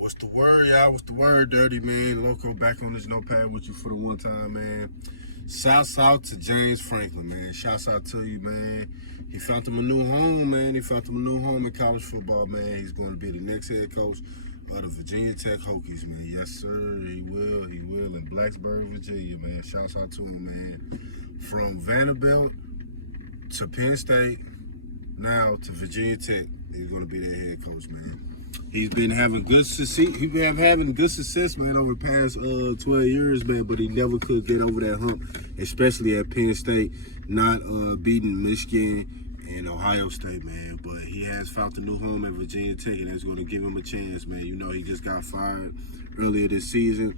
What's the word, y'all? What's the word, Dirty Man? Loco back on this notepad with you for the one time, man. Shouts out to James Franklin, man. Shouts out to you, man. He found him a new home, man. He found him a new home in college football, man. He's going to be the next head coach of the Virginia Tech Hokies, man. Yes, sir. He will. He will. In Blacksburg, Virginia, man. Shouts out to him, man. From Vanderbilt to Penn State, now to Virginia Tech. He's going to be their head coach, man. He's been having good success. He's been having good success, man, over the past 12 years, man. But he never could get over that hump, especially at Penn State, not beating Michigan and Ohio State, man. But he has found a new home at Virginia Tech, and that's going to give him a chance, man. You know, he just got fired earlier this season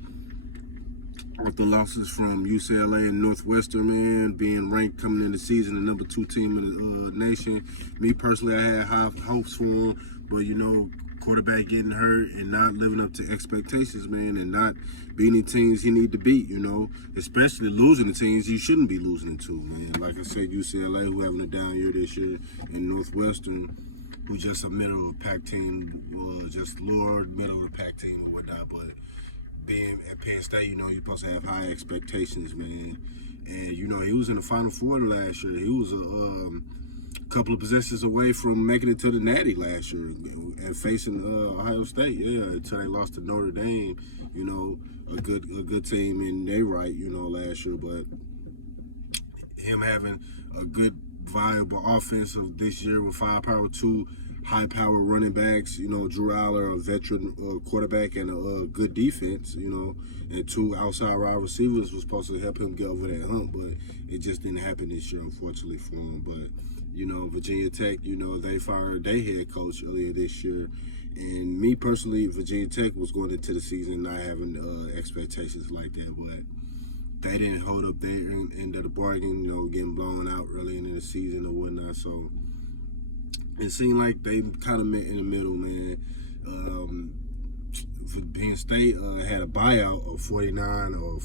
after losses from UCLA and Northwestern, man, being ranked coming in the season the number 2 team in the nation. Me personally, I had high hopes for him, but you know, quarterback getting hurt and not living up to expectations, man, and not beating teams he need to beat, you know, especially losing the teams you shouldn't be losing to, man. Like I said, UCLA, who having a down year this year, and Northwestern, who just a middle of the pack team, just lured middle of the pack team or whatnot. But being at Penn State, you know, you're supposed to have high expectations, man. And you know, he was in the Final Four last year. He was couple of possessions away from making it to the Natty last year and facing Ohio State, until they lost to Notre Dame. You know, a good team in their right, you know, last year. But him having a good, viable offensive this year with firepower, 2 high-power running backs, you know, Drew Aller, a veteran quarterback, and a good defense, you know, and 2 outside wide receivers was supposed to help him get over that hump, but it just didn't happen this year, unfortunately, for him. But you know, Virginia Tech, you know, they fired their head coach earlier this year. And me personally, Virginia Tech was going into the season not having expectations like that. But they didn't hold up their end of the bargain, you know, getting blown out early in the season or whatnot. So it seemed like they kind of met in the middle, man. Penn State had a buyout of 49 or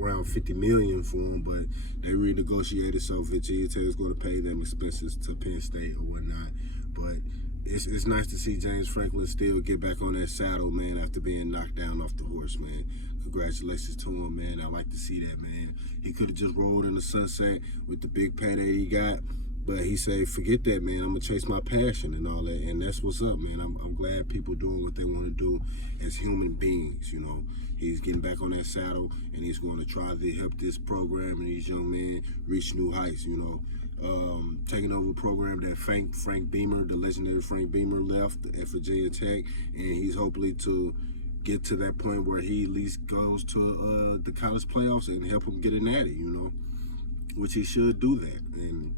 around 50 million for him, but they renegotiated, so Virginia Tech is going to pay them expenses to Penn State or whatnot. But it's nice to see James Franklin still get back on that saddle, man, after being knocked down off the horse, man. Congratulations to him, man. I like to see that, man. He could have just rolled in the sunset with the big payday he got. But he said, forget that, man. I'm going to chase my passion and all that. And that's what's up, man. I'm glad people doing what they want to do as human beings, you know. He's getting back on that saddle, and he's going to try to help this program and these young men reach new heights, you know. Taking over a program that Frank Beamer, the legendary Frank Beamer, left at Virginia Tech. And he's hopefully to get to that point where he at least goes to the college playoffs and help him get a natty, you know, which he should do that. And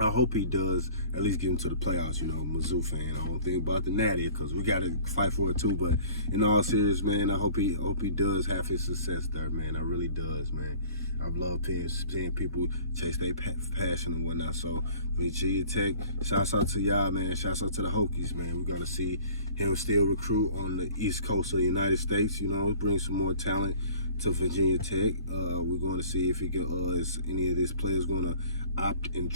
I hope he does at least get into the playoffs, you know, Mizzou fan. I don't think about the natty because we got to fight for it too. But in all seriousness, man, I hope he does have his success there, man. I really does, man. I love seeing people chase their passion and whatnot. So Virginia Tech, shouts out to y'all, man. Shouts out to the Hokies, man. We got to see him still recruit on the East Coast of the United States, you know, bring some more talent to Virginia Tech. We're going to see if he can, is any of these players going to opt and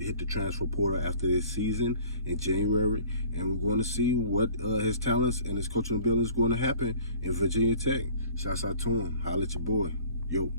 hit the transfer portal after this season in January, and we're going to see what his talents and his coaching ability is going to happen in Virginia Tech. Shouts out to him. Holla at your boy. Yo.